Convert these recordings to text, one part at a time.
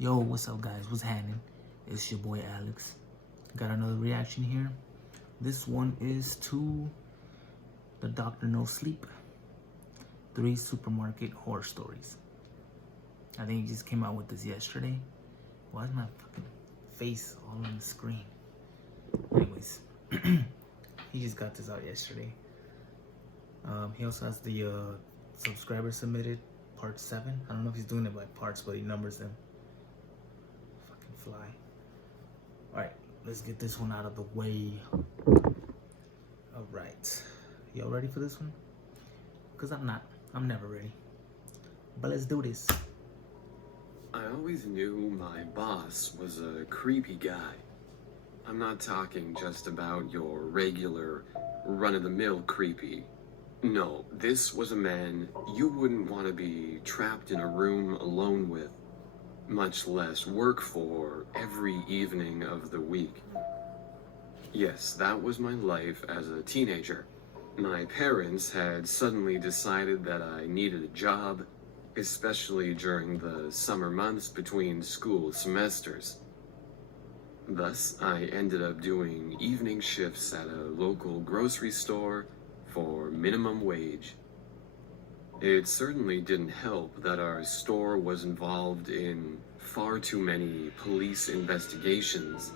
Yo, what's up guys? What's happening? It's your boy Alex. Got another reaction here. This one is to the Doctor No Sleep 3 supermarket horror stories. I think he just came out with this yesterday. Why is my fucking face all on the screen? Anyways, he just got this out yesterday. He also has the subscriber submitted part 7. I don't know if he's doing it by parts, but he numbers them. Fly. Alright, let's get this one out of the way. Alright. Y'all ready for this one? Because I'm not. I'm never ready. But let's do this. I always knew my boss was a creepy guy. I'm not talking just about your regular, run-of-the-mill creepy. No, this was a man you wouldn't want to be trapped in a room alone with, much less work for every evening of the week. Yes, that was my life as a teenager. My parents had suddenly decided that I needed a job, especially during the summer months between school semesters. Thus, I ended up doing evening shifts at a local grocery store for minimum wage. It certainly didn't help that our store was involved in far too many police investigations.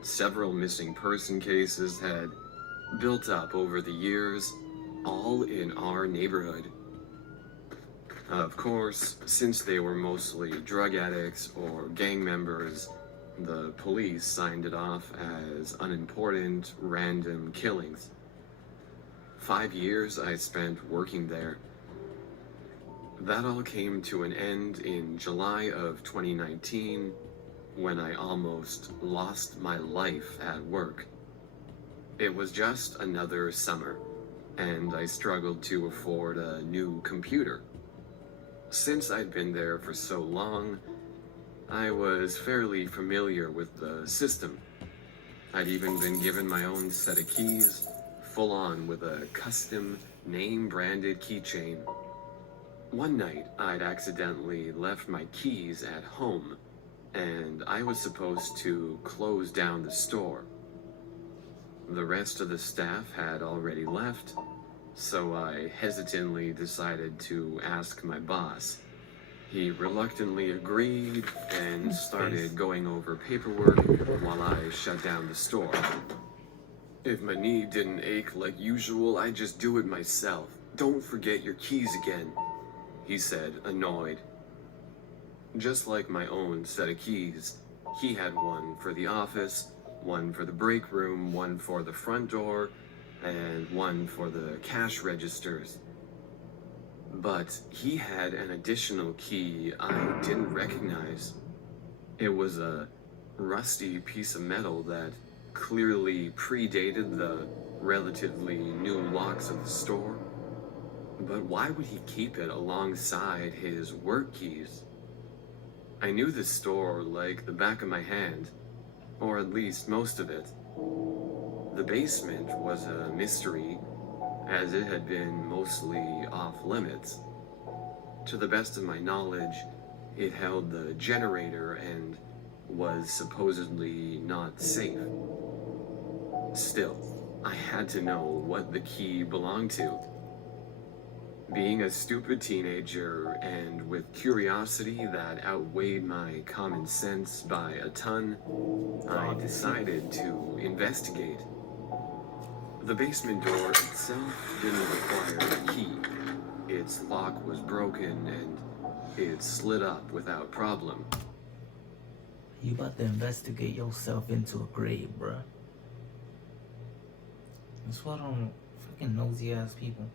Several missing person cases had built up over the years, all in our neighborhood. Of course, since they were mostly drug addicts or gang members, the police signed it off as unimportant, random killings. 5 years I spent working there. That all came to an end in July of 2019, when I almost lost my life at work. It was just another summer, and I struggled to afford a new computer. Since I'd been there for so long, I was fairly familiar with the system. I'd even been given my own set of keys, full on with a custom name-branded keychain. One night, I'd accidentally left my keys at home, and I was supposed to close down the store. The rest of the staff had already left, so I hesitantly decided to ask my boss. He reluctantly agreed and started going over paperwork while I shut down the store. If my knee didn't ache like usual, I'd just do it myself. Don't forget your keys again, he said, annoyed. Just like my own set of keys, he had one for the office, one for the break room, one for the front door, and one for the cash registers. But he had an additional key I didn't recognize. It was a rusty piece of metal that clearly predated the relatively new locks of the store. But why would he keep it alongside his work keys? I knew the store like the back of my hand, or at least most of it. The basement was a mystery, as it had been mostly off-limits. To the best of my knowledge, it held the generator and was supposedly not safe. Still, I had to know what the key belonged to. Being a stupid teenager and with curiosity that outweighed my common sense by a ton, I decided to investigate. The basement door itself didn't require a key. Its lock was broken and it slid up without problem. You about to investigate yourself into a grave, bruh. That's what I'm freaking nosy ass people.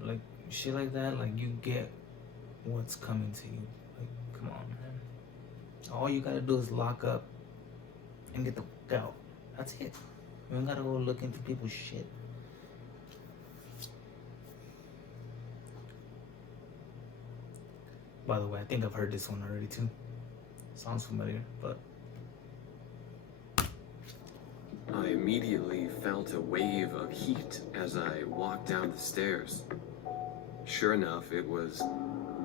Like, shit like that, like, you get what's coming to you. Like, come on, man. All you gotta do is lock up and get the fuck out. That's it. You don't gotta go look into people's shit. By the way, I think I've heard this one already too. Sounds familiar, but I immediately felt a wave of heat as I walked down the stairs. Sure enough, it was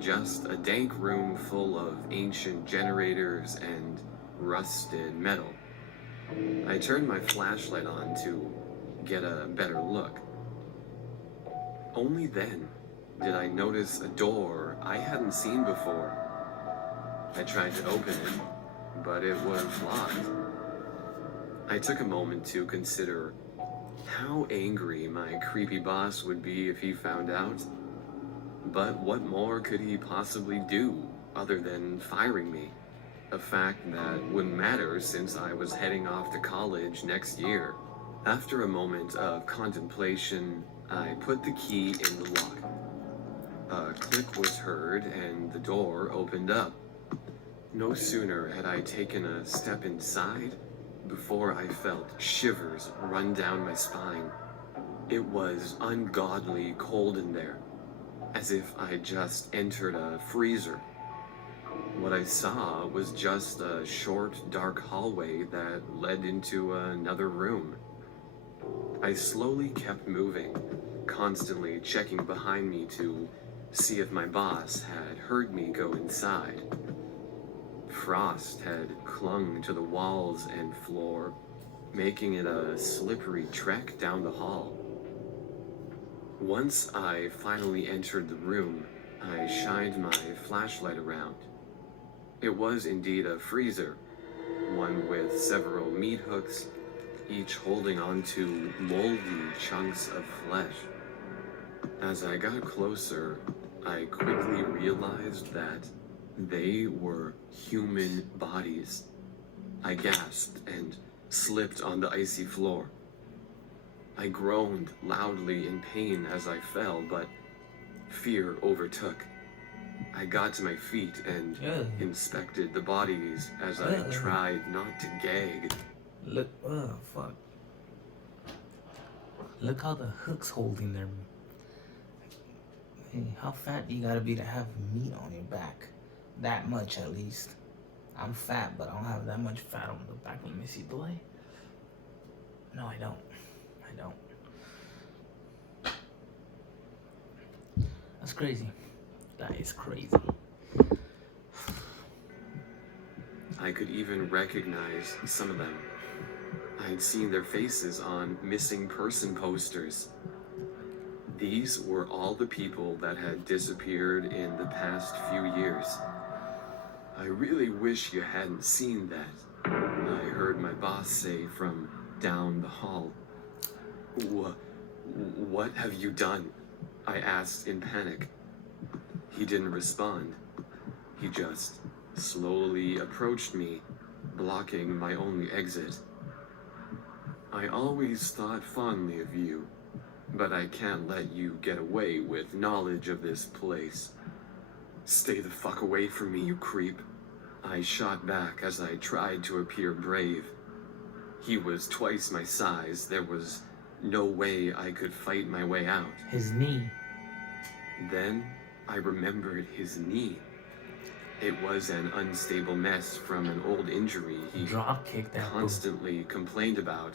just a dank room full of ancient generators and rusted metal. I turned my flashlight on to get a better look. Only then did I notice a door I hadn't seen before. I tried to open it, but it was locked. I took a moment to consider how angry my creepy boss would be if he found out. But what more could he possibly do other than firing me? A fact that wouldn't matter since I was heading off to college next year. After a moment of contemplation, I put the key in the lock. A click was heard and the door opened up. No sooner had I taken a step inside before I felt shivers run down my spine. It was ungodly cold in there, as if I just entered a freezer. What I saw was just a short, dark hallway that led into another room. I slowly kept moving, constantly checking behind me to see if my boss had heard me go inside. Frost had clung to the walls and floor, making it a slippery trek down the hall. Once I finally entered the room, I shined my flashlight around. It was indeed a freezer, one with several meat hooks, each holding onto moldy chunks of flesh. As I got closer, I quickly realized that they were human bodies. I gasped and slipped on the icy floor. I groaned loudly in pain as I fell, but fear overtook. I got to my feet and inspected the bodies as I tried not to gag. Look, fuck. Look how the hook's holding them. Hey, how fat you gotta be to have meat on your back? That much at least. I'm fat, but I don't have that much fat on the back. Let me see, do I? No, I don't. I don't. That's crazy. That is crazy. I could even recognize some of them. I had seen their faces on missing person posters. These were all the people that had disappeared in the past few years. I really wish you hadn't seen that, I heard my boss say from down the hall. What have you done? I asked in panic. He didn't respond. He just slowly approached me, blocking my only exit. I always thought fondly of you, but I can't let you get away with knowledge of this place. Stay the fuck away from me, you creep. I shot back as I tried to appear brave. He was twice my size. There was no way I could fight my way out. His knee. Then I remembered his knee. It was an unstable mess from an old injury he Drop kick that constantly complained about.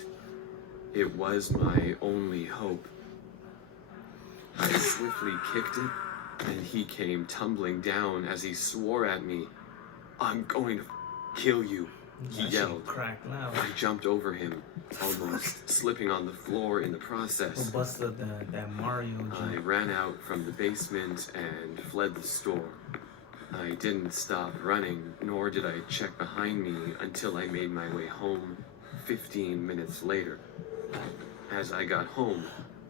It was my only hope. I swiftly kicked it, and he came tumbling down as he swore at me. I'm going to kill you, he yelled. Cracked loud. I jumped over him, almost slipping on the floor in the process. Busted that Mario jump. I ran out from the basement and fled the store. I didn't stop running, nor did I check behind me until I made my way home 15 minutes later. As I got home,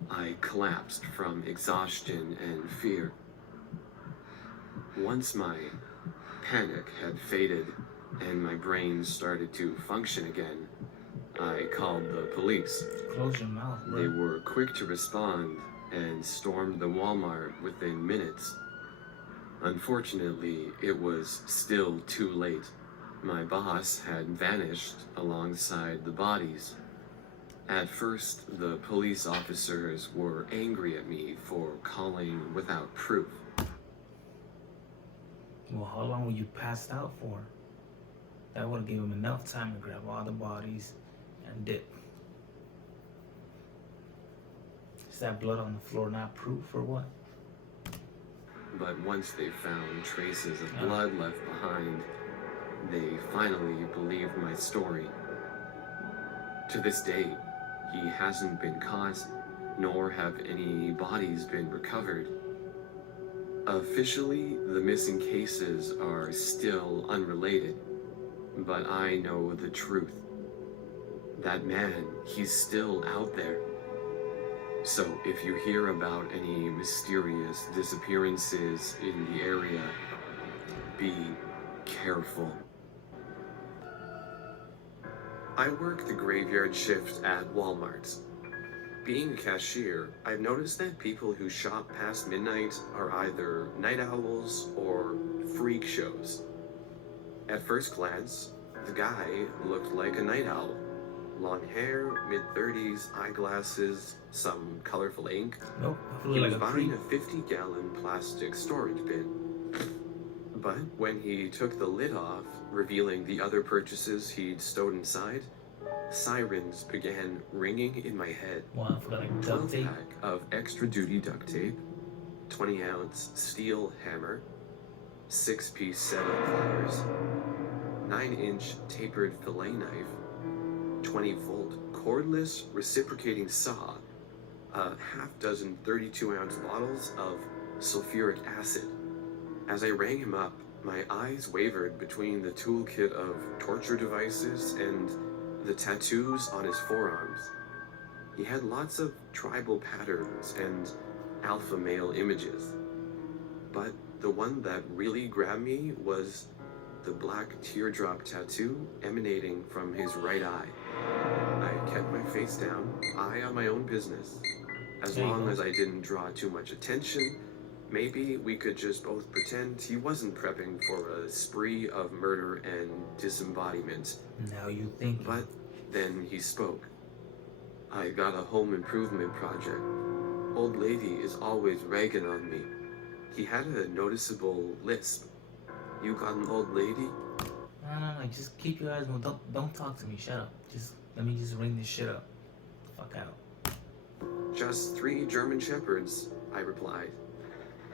I collapsed from exhaustion and fear. Once my panic had faded and my brain started to function again, I called the police. Close your mouth, bro. They were quick to respond and stormed the Walmart within minutes. Unfortunately, it was still too late. My boss had vanished alongside the bodies. At first, the police officers were angry at me for calling without proof. Well, how long were you passed out for? That would have given him enough time to grab all the bodies and dip. Is that blood on the floor not proof or what? but once they found traces of blood left behind, they finally believed my story. To this day, he hasn't been caught, nor have any bodies been recovered. Officially, the missing cases are still unrelated, but I know the truth. That man, he's still out there. So if you hear about any mysterious disappearances in the area, be careful. I work the graveyard shift at Walmart. Being a cashier, I've noticed that people who shop past midnight are either night owls or freak shows. At first glance, the guy looked like a night owl. Long hair, mid-30s, eyeglasses, some colorful ink. Nope, I feel He like was a buying creep. a 50-gallon plastic storage bin. But when he took the lid off, revealing the other purchases he'd stowed inside, sirens began ringing in my head. Wow, I feel like duct 12 tape. pack of extra duty duct tape, 20-ounce steel hammer, 6-piece set of pliers, 9-inch tapered fillet knife, 20-volt cordless reciprocating saw, a half-dozen 32-ounce bottles of sulfuric acid. As I rang him up, my eyes wavered between the toolkit of torture devices and the tattoos on his forearms. He had lots of tribal patterns and alpha male images. But the one that really grabbed me was the black teardrop tattoo emanating from his right eye. I kept my face down, eye on my own business. As There you long go. as I didn't draw too much attention, maybe we could just both pretend he wasn't prepping for a spree of murder and disembodiment. Now you think. But then he spoke. I got a home improvement project. Old lady is always ragging on me. He had a noticeable lisp. You got an old lady? No, just keep your eyes moved. Don't talk to me. Shut up. Let me just ring this shit up. Fuck out. Just 3 German shepherds, I replied.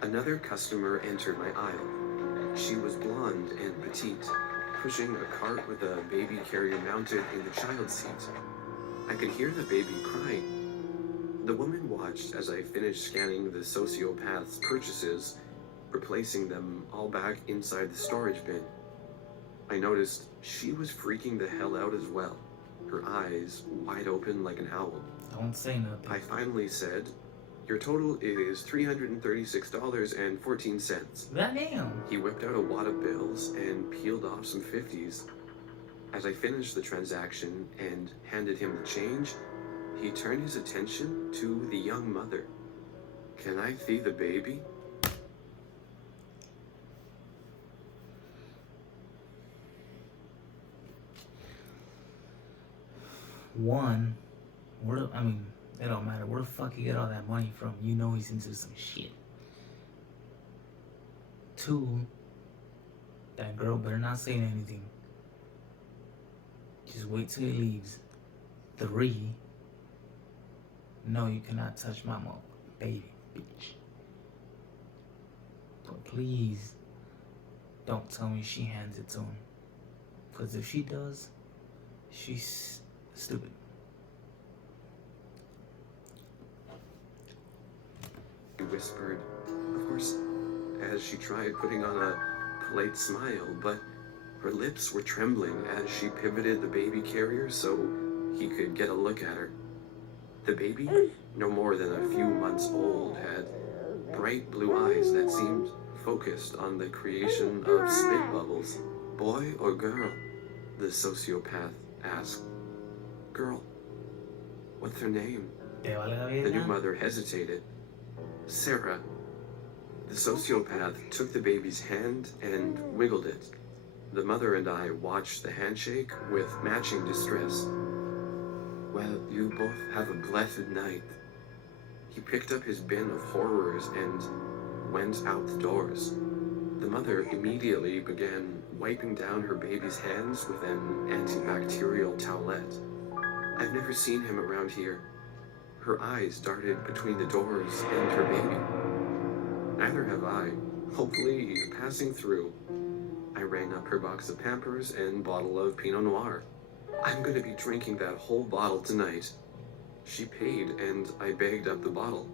Another customer entered my aisle. She was blonde and petite, pushing a cart with a baby carrier mounted in the child seat. I could hear the baby crying. The woman watched as I finished scanning the sociopath's purchases, replacing them all back inside the storage bin. I noticed she was freaking the hell out as well, her eyes wide open like an owl. Don't say nothing. I finally said, "Your total is $336.14. Goddamn. He whipped out a wad of bills and peeled off some 50s. As I finished the transaction and handed him the change, he turned his attention to the young mother. "Can I see the baby?" One, it don't matter. Where the fuck you get all that money from? You know he's into some shit. 2, that girl better not say anything. Just wait till he leaves. 3, no, you cannot touch my mom, baby, bitch. But please, don't tell me she hands it to him. Because if she does, she's stupid. She whispered, of course, as she tried putting on a polite smile, but her lips were trembling as she pivoted the baby carrier so he could get a look at her. The baby, no more than a few months old, had bright blue eyes that seemed focused on the creation of spit bubbles. "Boy or girl?" the sociopath asked. "Girl. What's her name?" Te vale la The new verga? mother hesitated. "Sarah." The sociopath took the baby's hand and wiggled it. The mother and I watched the handshake with matching distress. "Well, you both have a blessed night." He picked up his bin of horrors and went out the doors. The mother immediately began wiping down her baby's hands with an antibacterial towelette. I've never seen him around here. Her eyes darted between the doors and her baby. Neither have I. Hopefully, you're passing through. I rang up her box of Pampers and bottle of Pinot Noir. I'm gonna be drinking that whole bottle tonight. She paid, and I bagged up the bottle.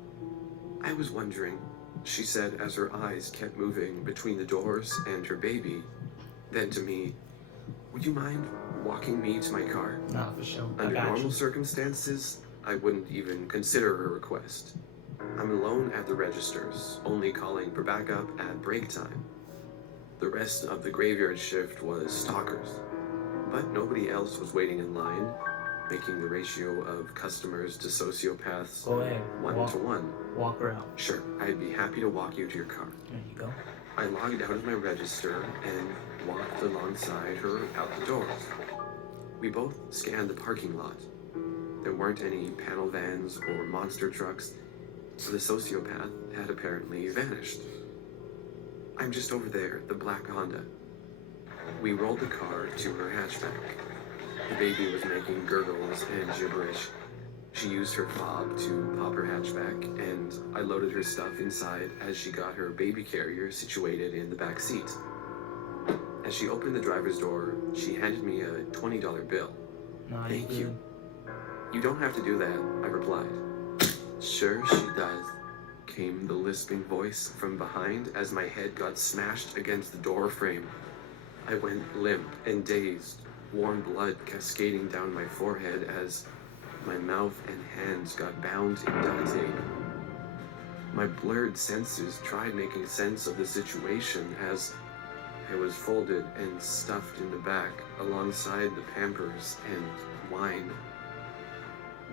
I was wondering, she said as her eyes kept moving between the doors and her baby. Then to me, would you mind walking me to my car? Nah, for sure. I Under got normal you. circumstances, I wouldn't even consider her request. I'm alone at the registers, only calling for backup at break time. The rest of the graveyard shift was stalkers, but nobody else was waiting in line, making the ratio of customers to sociopaths Go ahead. 1-to-1. Walk her out. Sure, I'd be happy to walk you to your car. There you go. I logged out of my register and walked alongside her out the doors. We both scanned the parking lot. There weren't any panel vans or monster trucks, so the sociopath had apparently vanished. I'm just over there, the black Honda. We rolled the car to her hatchback. The baby was making gurgles and gibberish. She used her fob to pop her hatchback, and I loaded her stuff inside as she got her baby carrier situated in the back seat. As she opened the driver's door, she handed me a $20 bill. Nah, Thank you you. You don't have to do that, I replied. Sure she does, came the lisping voice from behind as my head got smashed against the door frame. I went limp and dazed, warm blood cascading down my forehead as my mouth and hands got bound in duct tape. My blurred senses tried making sense of the situation as I was folded and stuffed in the back alongside the Pampers and wine.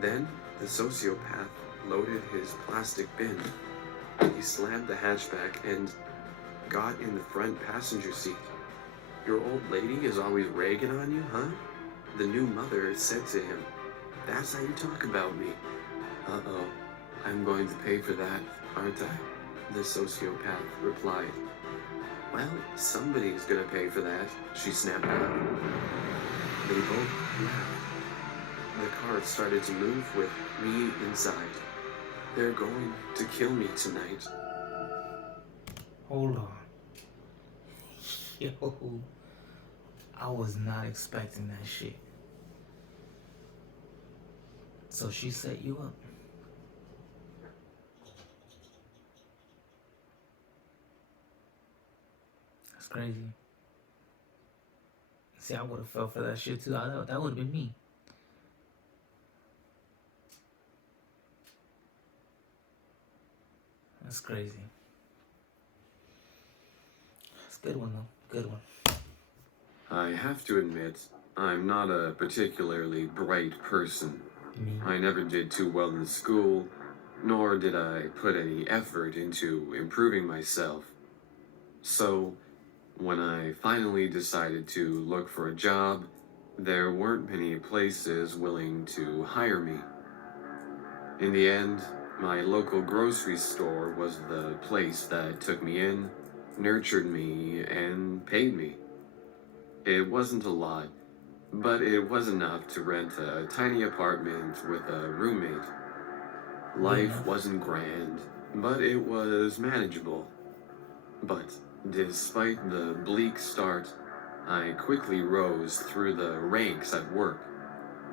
Then the sociopath loaded his plastic bin. He slammed the hatchback and got in the front passenger seat. Your old lady is always ragging on you, huh? The new mother said to him. That's how you talk about me. Uh-oh, I'm going to pay for that, aren't I? The sociopath replied. Well, somebody's gonna pay for that, she snapped out. They both laughed. The car started to move with me inside. They're going to kill me tonight. Hold on. Yo, I was not expecting that shit. So she set you up. That's crazy. See, I would have fell for that shit too. That would have been me. That's crazy. It's a good one though. Good one. I have to admit, I'm not a particularly bright person. Me. I never did too well in school, nor did I put any effort into improving myself. So, when I finally decided to look for a job, there weren't many places willing to hire me. In the end, my local grocery store was the place that took me in, nurtured me, and paid me. It wasn't a lot, but it was enough to rent a tiny apartment with a roommate. Life wasn't grand, but it was manageable. But despite the bleak start, I quickly rose through the ranks at work.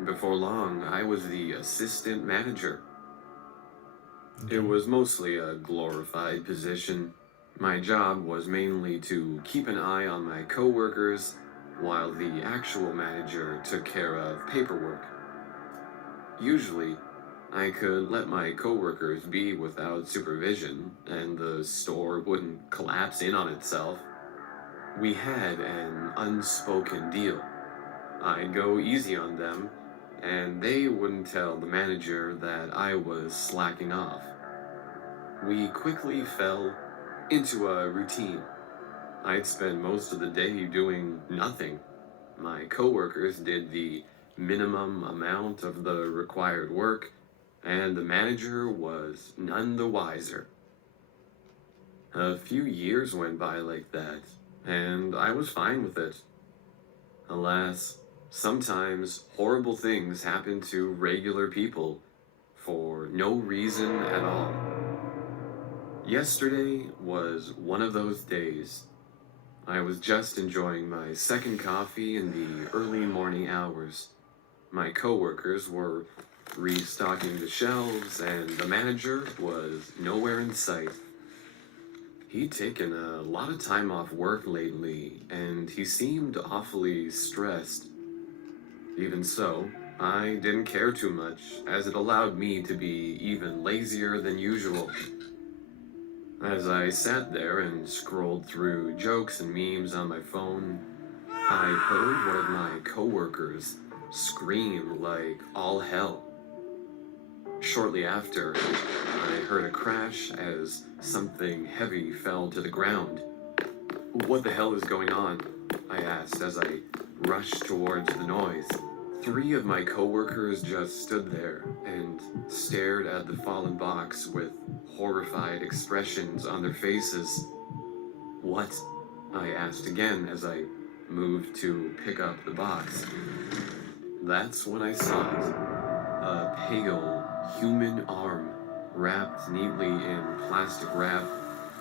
Before long, I was the assistant manager. It was mostly a glorified position. My job was mainly to keep an eye on my coworkers, while the actual manager took care of paperwork. Usually, I could let my coworkers be without supervision, and the store wouldn't collapse in on itself. We had an unspoken deal. I'd go easy on them, and they wouldn't tell the manager that I was slacking off. We quickly fell into a routine. I'd spend most of the day doing nothing. My coworkers did the minimum amount of the required work, and the manager was none the wiser. A few years went by like that, and I was fine with it. Alas, sometimes horrible things happen to regular people for no reason at all. Yesterday was one of those days. I was just enjoying my second coffee in the early morning hours. My coworkers were restocking the shelves, and the manager was nowhere in sight. He'd taken a lot of time off work lately, and he seemed awfully stressed. Even so, I didn't care too much, as it allowed me to be even lazier than usual. As I sat there and scrolled through jokes and memes on my phone, I heard one of my coworkers scream like all hell. Shortly after, I heard a crash as something heavy fell to the ground. "What the hell is going on?" I asked as I rushed towards the noise. Three of my coworkers just stood there and stared at the fallen box with horrified expressions on their faces. "What?" I asked again as I moved to pick up the box. That's when I saw it. A pale, human arm wrapped neatly in plastic wrap,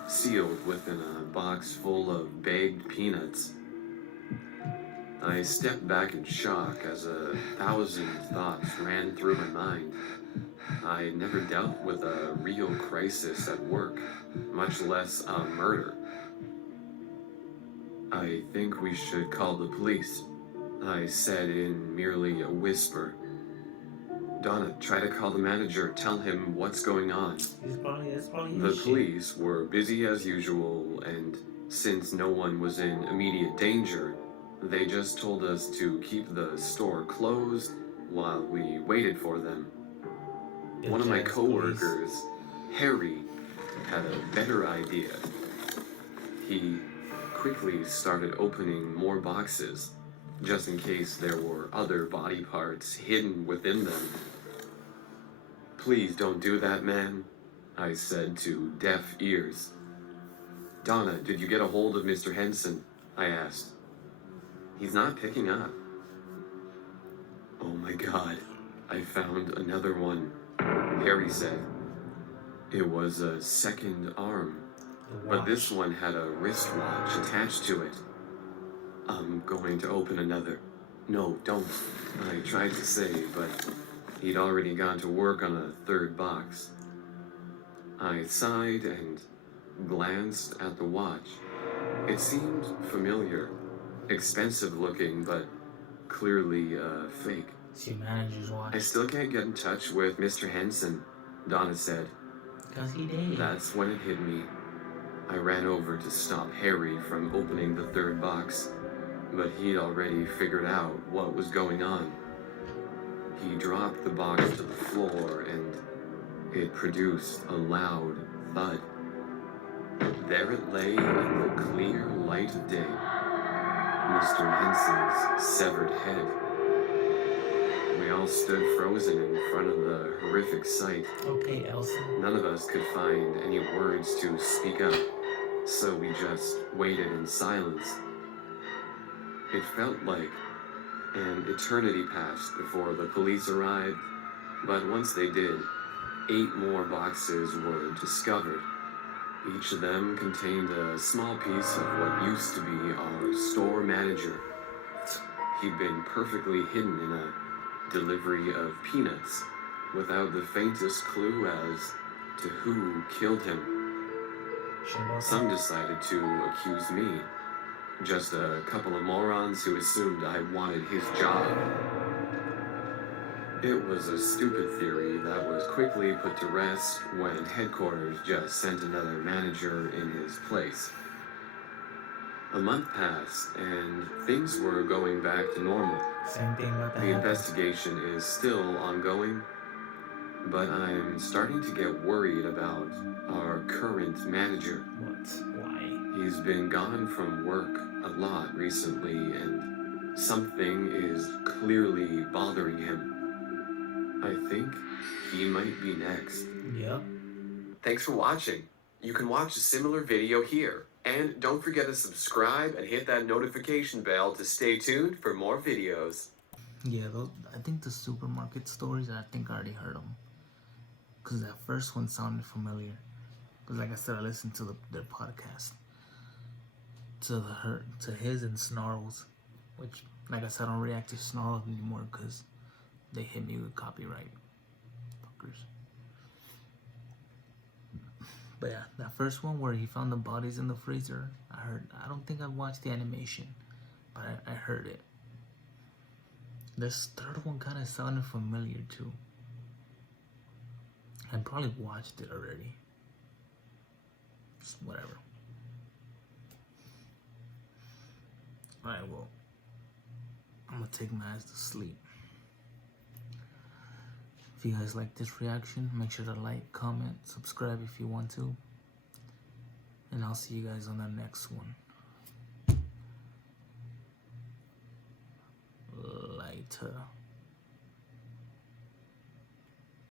sealed within a box full of bagged peanuts. I stepped back in shock as 1,000 thoughts ran through my mind. I had never dealt with a real crisis at work, much less a murder. "I think we should call the police," I said in merely a whisper. "Donna, try to call the manager, tell him what's going on." The police were busy as usual, and since no one was in immediate danger, they just told us to keep the store closed while we waited for them. One of my coworkers, Harry, had a better idea. He quickly started opening more boxes, just in case there were other body parts hidden within them. "Please don't do that, man," I said to deaf ears. "Donna, did you get a hold of Mr. Henson?" I asked. "He's not picking up." "Oh my God, I found another one," Harry said. It was a second arm, but this one had a wristwatch attached to it. "I'm going to open another." "No, don't," I tried to say, but he'd already gone to work on a third box. I sighed and glanced at the watch. It seemed familiar, expensive looking, but clearly fake. It's your manager's watch. "I still can't get in touch with Mr. Henson," Donna said. Because he did. That's when it hit me. I ran over to stop Harry from opening the third box, but he'd already figured out what was going on. He dropped the box to the floor, and it produced a loud thud. There it lay in the clear light of day. Mr. Henson's severed head. We all stood frozen in front of the horrific sight. Okay, Elsa. None of us could find any words to speak up, so we just waited in silence. It felt like an eternity passed before the police arrived, but once they did, 8 more boxes were discovered. Each of them contained a small piece of what used to be our store manager. He'd been perfectly hidden in a delivery of peanuts, without the faintest clue as to who killed him. Some decided to accuse me, just a couple of morons who assumed I wanted his job. It was a stupid theory that was quickly put to rest when headquarters just sent another manager in his place. A month passed, and things were going back to normal. Same thing with The investigation is still ongoing, but I'm starting to get worried about our current manager. What? Why? He's been gone from work a lot recently, and something is clearly bothering him. I think he might be next. Yep. Thanks for watching. You can watch a similar video here. And don't forget to subscribe and hit that notification bell to stay tuned for more videos. Yeah, those, I think the supermarket stories, I think I already heard them. Because that first one sounded familiar. Because like I said, I listened to their podcast. To his and Snarls. Which, like I said, I don't react to Snarls anymore because they hit me with copyright. Fuckers. But yeah, that first one where he found the bodies in the freezer, I don't think I watched the animation, but I heard it. This third one kind of sounded familiar too. I probably watched it already. Just whatever. Alright, well, I'm gonna take my ass to sleep. If you guys like this reaction, make sure to like, comment, subscribe if you want to. And I'll see you guys on the next one. Later.